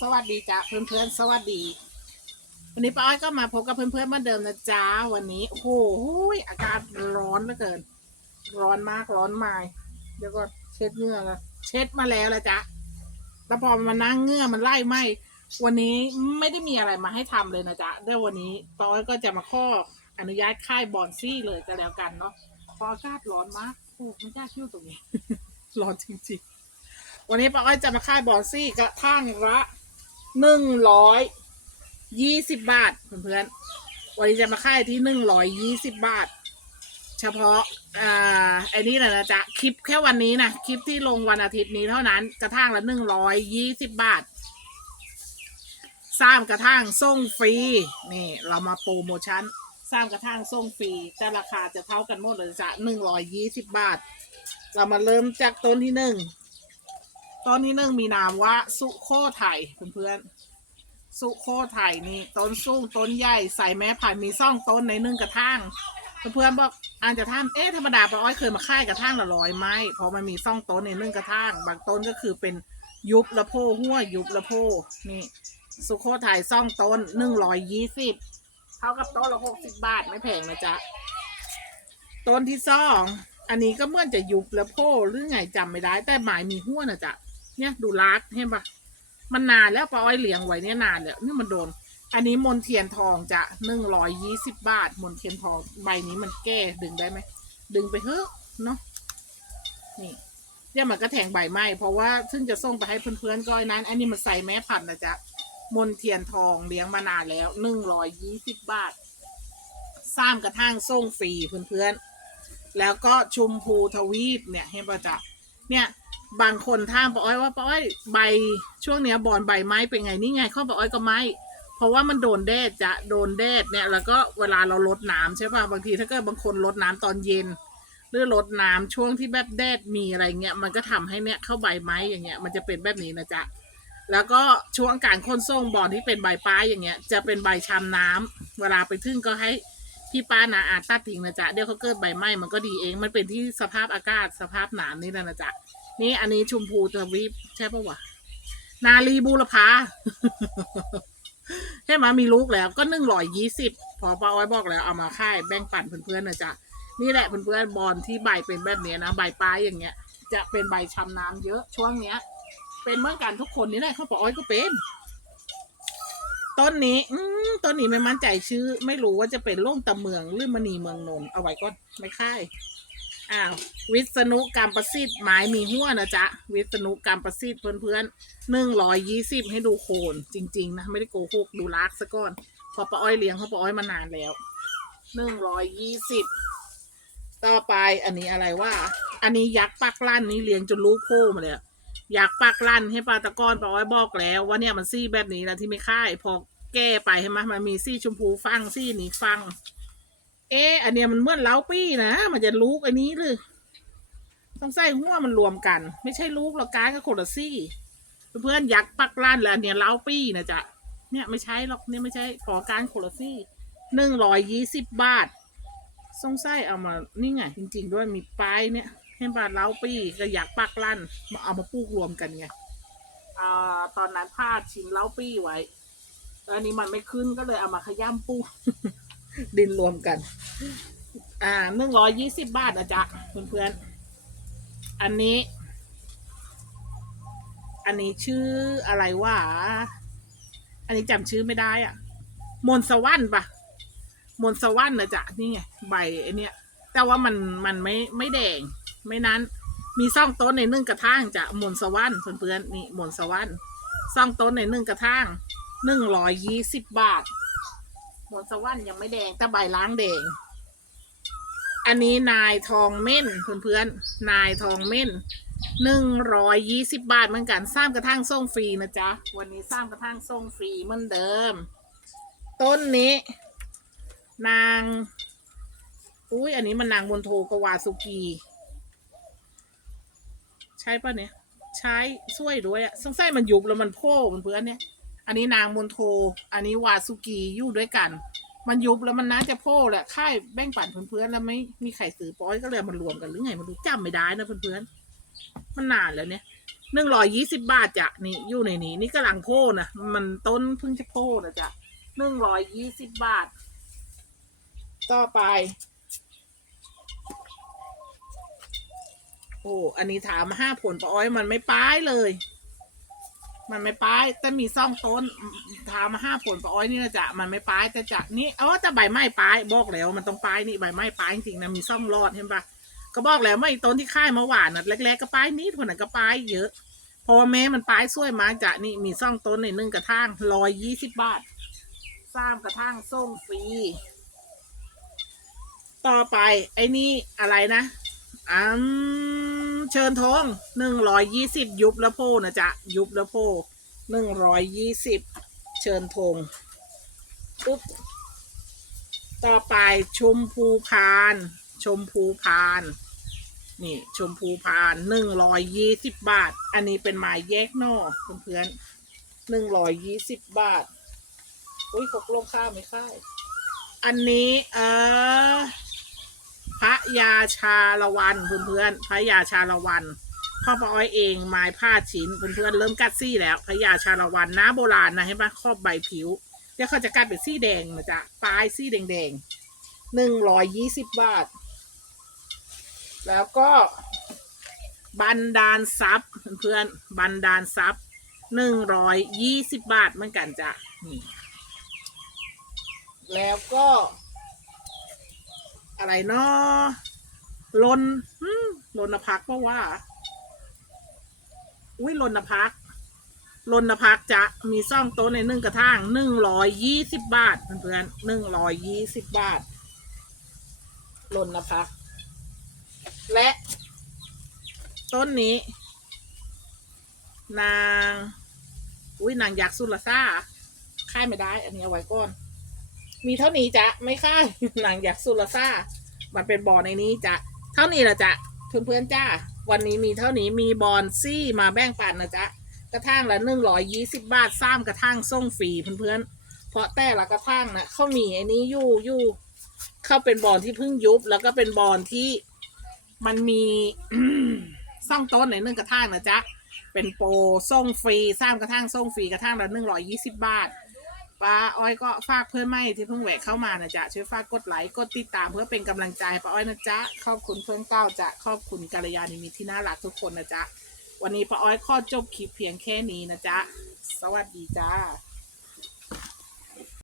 สวัสดีจ้ะเพื่อนๆ สวัสดี วันนี้ป้าอ้อยก็มาพบกับเพื่อนๆเหมือนเดิมนะจ๊ะวันนี้ โอ้โหอากาศร้อนเหลือเกิน ร้อนมากร้อนมาย เดี๋ยวก็เช็ดเหงื่อละเช็ดมาแล้วละจ๊ะแล้วพอมันมานั่งเหงื่อมันไล่ไหมวันนี้ไม่ได้มีอะไรมาให้ทำเลยนะจ๊ะเดี๋ยววันนี้ป้าอ้อยก็จะมาข้ออนุญาตค่ายบอนซี่เลยก็แล้วกันเนาะเพราะอากาศร้อนมากโอ้ไม่กล้าคิ้วตรงนี้ ร้อนจริงๆวันนี้ป้าอ้อยจะมาค่ายบอนซี่กระทั่งละ หนึ่งร้อยยี่สิบบาทเพื่อนๆวันนี้จะมาค่ายที่หนึ่งร้อยยี่สิบบาท เฉพาะอ่าไอ้นี่แหละนะจ๊ะคลิปแค่วันนี้นะคลิปที่ลงวันอาทิตย์นี้เท่านั้น กระทั่งละหนึ่งร้อยยี่สิบบาทสร้างกระทั่งส่งฟรีนี่เรามาโปรโมชั่นสร้างกระทั่งส่งฟรีแต่ราคาจะเท่ากันหมดเลยจ้ะหนึ่งร้อยยี่สิบบาท เรามาเริ่มจากต้นที่หนึ่ง ต้นที่หนึ่งมีนามว่าสุโคไทยเพื่อนๆสุโคไทยนี่ต้นสูงต้นใหญ่ใส่แม้ผ่มีซ่องต้นในหนึ่งกระทั่งเพื่อนๆบอกอ่านจะท่านเอ๊ะธรรมดาป้าอ้อยเคยมาค่ายกระทั่งละร้อยไหมเพราะมันมีซ่องต้นในหนึ่งกระทั่งบางต้นก็คือเป็นยุบละโพหัวยุบละโพนี่ สุโคไทยซ่องต้นหนึ่งร้อยยี่สิบเท่ากับต้นละหกสิบบาทไม่แพงนะจ๊ะต้นที่สองอันนี้ก็เหมื่อนจะยุบล้วโพหรือไงจำไม่ได้ แต่หมายมีหัวนะจ๊ะ เนี่ยดูรักเห็นปะมันนานแล้วป้าอ้อยเลี้ยงไว้เนี่ยนานแล้วนี่มันโดน อันนี้มนเทียนทองจะหนึ่งร้อยยี่สิบบาท มนเทียนทองใบนี้มันแก้ดึงได้ไหมดึงไปเถอะเนาะนี่เนี่ยมันก็แทงใบไหมเพราะว่าซึ่งจะส่งไปให้เพื่อนๆก็ไอ้นั้น อันนี้มันใส่แม่พันธุ์นะจ๊ะมนเทียนทองเลี้ยงมานานแล้วหนึ่งร้อยยี่สิบบาทสร้างกระทั่งส่งฟรีเพื่อนๆแล้วก็ชุมพูทวีปเนี่ยให้ประจักษ์เนี่ย บางคนถามป้าอ้อยว่าป้าอ้อยใบช่วงเนี้ยบอนใบไม้เป็นไงนี่ไงข้อป้าอ้อยก็ไม้เพราะว่ามันโดนแดดจะโดนแดดเนี่ยแล้วก็เวลาเราลดน้ำใช่ป่ะบางทีถ้าเกิดบางคนลดน้ำตอนเย็น หรือลดน้ำช่วงที่แบบแดดมีอะไรเงี้ยมันก็ทำให้เนี่ยเข้าใบไม้อย่างเงี้ยมันจะเป็นแบบนี้นะจ๊ะแล้วก็ช่วงการค้นส่งบอนที่เป็นใบป้ายอย่างเงี้ย จะเป็นใบชำน้ำเวลาไปถึงก็ให้ พี่ป้านาอาตัดทิ้งนะจ๊ะเดี๋ยวเขาเกิดใบไม้มันก็ดีเองมันเป็นที่สภาพอากาศสภาพหนามนี่แหละนะจ๊ะนี่อันนี้ชมพูทวีปใช่ปะวะนาลีบูรพาใช่ไหมมีลูกแล้วก็หนึ่งร้อยยี่สิบพอป้าอ้อยบอกแล้วเอามาค่ายแบ่งปันเพื่อนๆนะจ๊ะนี่แหละเพื่อนๆบอลที่ใบเป็นแบบนี้นะใบปลายอย่างเงี้ย จะเป็นใบชำน้ำเยอะช่วงเนี้ย เป็นเหมื่อนกันทุกคนนี่แหละเขาป้าอ้อยก็เป็น ต้นนี้อืมต้นนี้ไม่มั่นใจชื่อ ไม่รู้ว่าจะเป็นล่งตะเมืองหรือมณีเมืองนนท์เอาไว้ก็ไม่ค่ายอ้าววิษณุกรรมประสิทธิ์ไม้มีหัวนะจ๊ะ วิษณุกรรมประสิทธิ์เพื่อนๆหนึ่งร้อยยี่สิบให้ดูโคนจริง ๆ นะ ไม่ได้โกหกดูลากซะก่อน พอป้าอ้อยเลี้ยงเขาป้าอ้อยมานานแล้วหนึ่งร้อยยี่สิบต่อไปอันนี้อะไรว่า อันนี้ยักษ์ปักลั่นนี่เลี้ยงจนลูกโพ่มาเลย อยักปักลั่นให้ปลาตะกอนป้าอ้อยบอกแล้ว ว่าเนี่ยมันซี่แบบนี้นะที่ไม่ค่ายพอแก้ไปใช่ไหมมันมีซี่ชมพูฟังซี่นี้ฟัง เอ๊ะอันเนี้ยมันเหมื่อนเล้าปี้นะมันจะลูกอันนี้เลยต้องใส่หัวมันรวมกัน ไม่ใช่ลูกหรอกการกับโคลซี่ เพื่อนๆยักปักล้านแล้วอันเนี้ยเล้าปี้นะจ๊ะเนี่ยไม่ใช่หรอกเนี่ยไม่ใช่ขอการโคลซี่หนึ่งร้อยยี่สิบบาทสงสัยเอามานี่ไงจริง ๆ ด้วยมีป้ายเนี่ย ให้บาทเล้าปี้กับยักปักลั่นมาเอามาปลูกรวมกันไงอ่าตอนนั้นพลาดชิ้นเล้าปี้ไว้แล้วอันนี้มันไม่ขึ้นก็เลยเอามาขย้ำปลูกดินรวมกัน อ่าหนึ่งร้อยยี่สิบบาทอะจ๊ะเพื่อนๆอันนี้ อันนี้ชื่ออะไรวะอันนี้จำชื่อไม่ได้อะมนสวรรค์ปะมนสวรรค์นะจ๊ะนี่ไงใบไอเนี้ยแต่ว่ามันมันไม่ไม่แดง ไม่นั้น มีซ่องต้นในนึ่งกระทั่งจะหมุนสวรรค์เพื่อนๆนี่มนสวรรค์ซ่องต้นในนึ่งกระทั่งหนึ่งร้อยยี่สิบบาท หมุนสวรรค์ยังไม่แดงแต่ใบล้างแดง อันนี้นายทองเม่นเพื่อนๆนายทองเม่นหนึ่งร้อยยี่สิบบาทเหมือนกันสร้างกระทั่งส่งฟรีนะจ๊ะ วันนี้สร้างกระทั่งส่งฟรีเหมือนเดิม ต้นนี้ นาง อุ้ยอันนี้มันนางมนโทกวาสุกี ช่ปะเนี่ย ใช้ช่วยด้วยอะสงสัยมันยุบแล้วมันโพ่เพื่อนเนี่ย อันนี้นางมนโท อันนี้วาสุกีอยู่ด้วยกัน มันยุบแล้วมันน่าจะโพ่แหละค่ายแบ่งปันเพื่อนๆแล้วไม่มีใครซื้อป้อยก็เลยมันรวมกันหรือไงมันรู้จำไม่ได้นะเพื่อนๆมันนานแล้วเนี่ยหนึ่งร้อยยี่สิบบาทจ้ะนี่อยู่ในนี้นี่กำลังโพดนะมันต้นเพิ่งจะโพดนะจ๊ะหนึ่งร้อยยี่สิบบาท ต่อไป อ้อันนี้ถามาห้าผลปะอ้อยมันไม่ป้ายเลย มันไม่ป้าย แต่มีซ่องต้นถามาห้าผลปะอ้อยนี่นะจ๊ะมันไม่ป้ายแต่จะนี่เออแต่ใบไม้ป้ายบอกแล้ว มันต้องป้ายนี่ใบไม้ป้ายจริงๆนะมีซ่องรอดเห็นปะก็บอกแล้วไม่ต้นที่ค่ายมื่อวานนะแรกๆก็ป้ายนิดคนนั้นก็ป้ายเยอะพราะว่าแม้มันป้ายสวยมาจะนี่มีซ่องต้นในหนึ่งกระถางร้อยยี่สิบบาทสามกระถางส่งฟรีต่อไปไอ้นี่อะไรนะอืม เชิญทองหนึ่งร้อยยี่สิบยุบแล้วโพนะจ๊ะ ยุบแล้วโพหนึ่งร้อยยี่สิบเชิญธงปุ๊บต่อไปชมพูพาน ชมพูพาน นี่ชมพูพานหนึ่งร้อยยี่สิบบาท อันนี้เป็นไม้แยกนอกเพื่อนๆหนึ่งร้อยยี่สิบบาท อุ้ยหกลงข้าวไม่ค่าอันนี้เออ ยาชาละวันเพื่อนๆพระยาชาละวันพ่อปอ้อยเองไม้ผ้าชิ้นเพื่อนๆเริ่มกัดซี่แล้วพระยาชาละวันน้าโบราณนะเห็นปะครอบใบผิวเดี๋ยวเขาจะกัดเป็นซี่แดงนะจ๊ะปลายซี่แดงๆหนึ่งร้อยยี่สิบบาท แล้วก็บันดาลทรัพย์เพื่อนๆบันดาลทรัพย์หนึ่งร้อยยี่สิบบาทเหมือนกันจ้ะนี่แล้วก็ อะไรเนาะลนลนพักเพราะว่า อุ้ยลนพักลนพักจะมีซ่องโต๊ะในหนึ่งกระถางหนึ่งร้อยยี่สิบบาทเพื่อนๆหนึ่งร้อยยี่สิบบาทลนพัก และ ต้นนี้ นาง อุ้ยนางยักษ์สุรซ่าค่ายไม่ได้ อันนี้เอาไว้ก่อน มีเท่านี้จ้ะไม่ค่ายหนังอยากสุรซ่ามันเป็นบอลในนี้จ้ะเท่านี้ละจ้ะเพื่อนๆจ้าวันนี้มีเท่านี้มีบอลซี่มาแบ่งปันนะจ๊ะกระทั่งละหนึ่งร้อยยี่สิบบาทซ้ำกระทั่งส่งฟรีเพื่อนๆเพราะแต่ละกระทั่งนะเขามีไอ้นี้ยู่ยู่เขาเป็นบอลที่เพิ่งยุบ แล้วก็เป็นบอลที่มันมีซ่องต้นในหนึ่งกระทั่งนะจ๊ะเป็นโปรส่งฟรีซ้ำกระทั่งส่งฟรีกระทั่งละหนึ่งร้อยยี่สิบบาท ป้าอ้อยก็ฝากเพื่อนไม่ที่เพิ่งแหวกเข้ามานะจ๊ะช่วยฝากกดไลค์กดติดตามเพื่อเป็นกำลังใจป้าอ้อยนะจ๊ะขอบคุณเพื่อนเก้าจ๊ะขอบคุณกัลยาณมิตที่น่ารักทุกคนนะจ๊ะวันนี้ป้าอ้อยขอจบคลิปเพียงแค่นี้นะจ๊ะสวัสดีจ้า